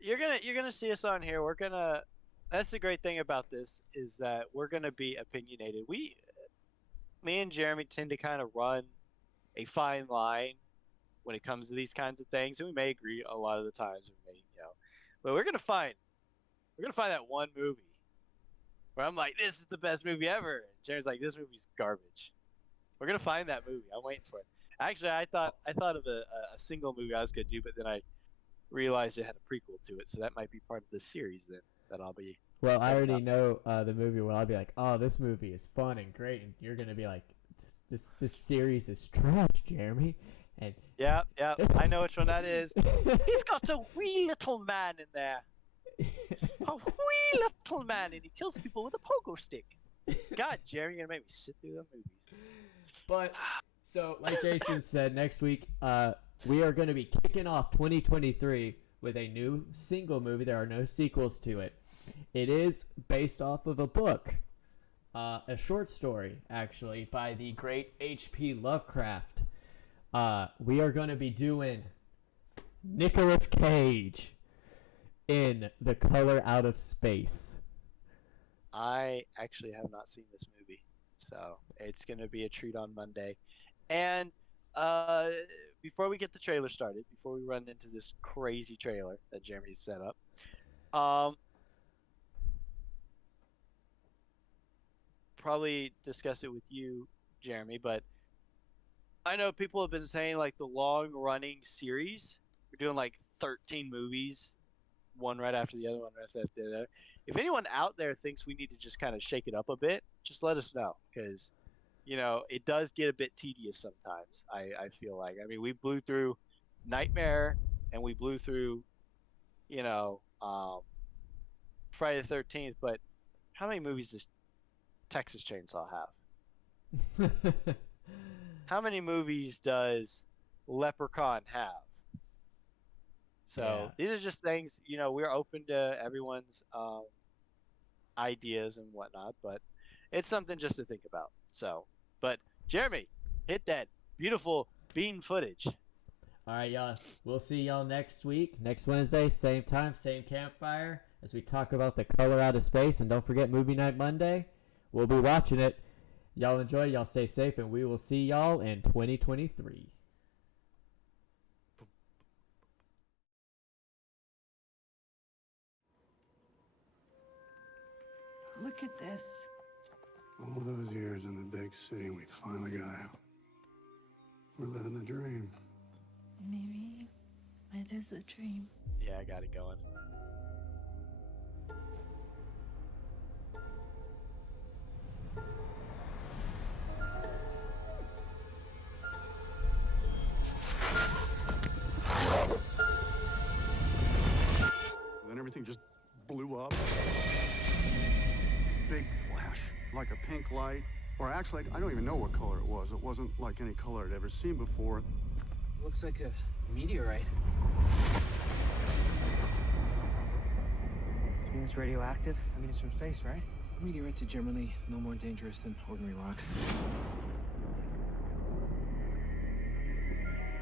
you're gonna see us on here. We're gonna. That's the great thing about this is that we're gonna be opinionated. Me and Jeremy tend to kind of run a fine line when it comes to these kinds of things, and we may agree a lot of the times. We may, but we're gonna find that one movie where I'm like, this is the best movie ever. And Jeremy's like, this movie's garbage. We're gonna find that movie. I'm waiting for it. Actually, I thought of a single movie I was gonna do, but then I realized it had a prequel to it, so that might be part of the series then that I'll be Well, I setting already up. know the movie where I'll be like, "Oh, this movie is fun and great," and you're gonna be like, "This series is trash, Jeremy." And Yeah, yeah, I know which one that is. He's got a wee little man in there. A wee little man, and he kills people with a pogo stick. God, Jeremy, you're gonna make me sit through the movies. But so, like Jason said, next week we are going to be kicking off 2023 with a new single movie. There are no sequels to it. It is based off of a book, a short story actually by the great H.P. Lovecraft. We are going to be doing Nicolas Cage in The Color Out of Space. I actually have not seen this movie, so it's gonna be a treat on Monday. And before we get the trailer started, before we run into this crazy trailer that Jeremy's set up, probably discuss it with you, Jeremy. But I know people have been saying like the long-running series. We're doing like 13 movies, one right after the other, one right after the other. If anyone out there thinks we need to just kind of shake it up a bit, just let us know because it does get a bit tedious sometimes. I feel like. I mean, we blew through Nightmare and we blew through, you know, um, Friday the 13th, but how many movies does Texas Chainsaw have? How many movies does Leprechaun have? Yeah. So these are just things, we're open to everyone's ideas and whatnot, but it's something just to think about. So, but Jeremy, hit that beautiful bean footage. All right, y'all. We'll see y'all next week, next Wednesday, same time, same campfire, as we talk about The Color Out of Space. And don't forget, Movie Night Monday. We'll be watching it. Y'all enjoy, y'all stay safe, and we will see y'all in 2023. Look at this. All those years in the big city, we finally got out. We're living the dream. Maybe it is a dream. Yeah, I got it going. Then everything just blew up. Big flash, like a pink light. Or actually, I don't even know what color it was. It wasn't like any color I'd ever seen before. Looks like a meteorite. You mean it's radioactive? I mean, it's from space, right? Meteorites are generally no more dangerous than ordinary rocks.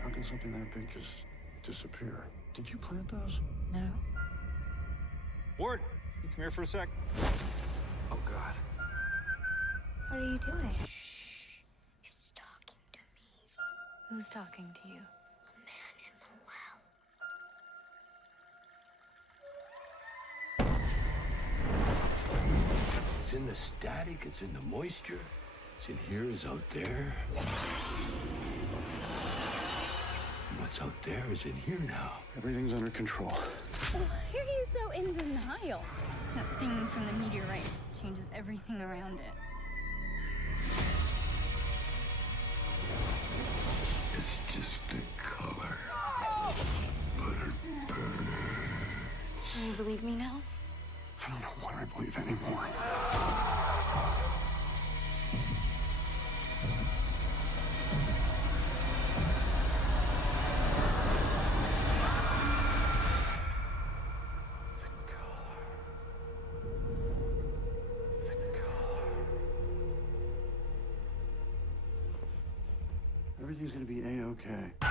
How can something that big just disappear? Did you plant those? No. Ward, you come here for a sec. Oh, God. What are you doing? Shh. It's talking to me. Who's talking to you? A man in the well. It's in the static, it's in the moisture. It's in here, is out there. And what's out there is in here now. Everything's under control. Why are you so in denial? That thing from the meteorite changes everything around it. It's just the color. But it burns. Do you believe me now? I don't know what I believe anymore. Everything's gonna be A-okay.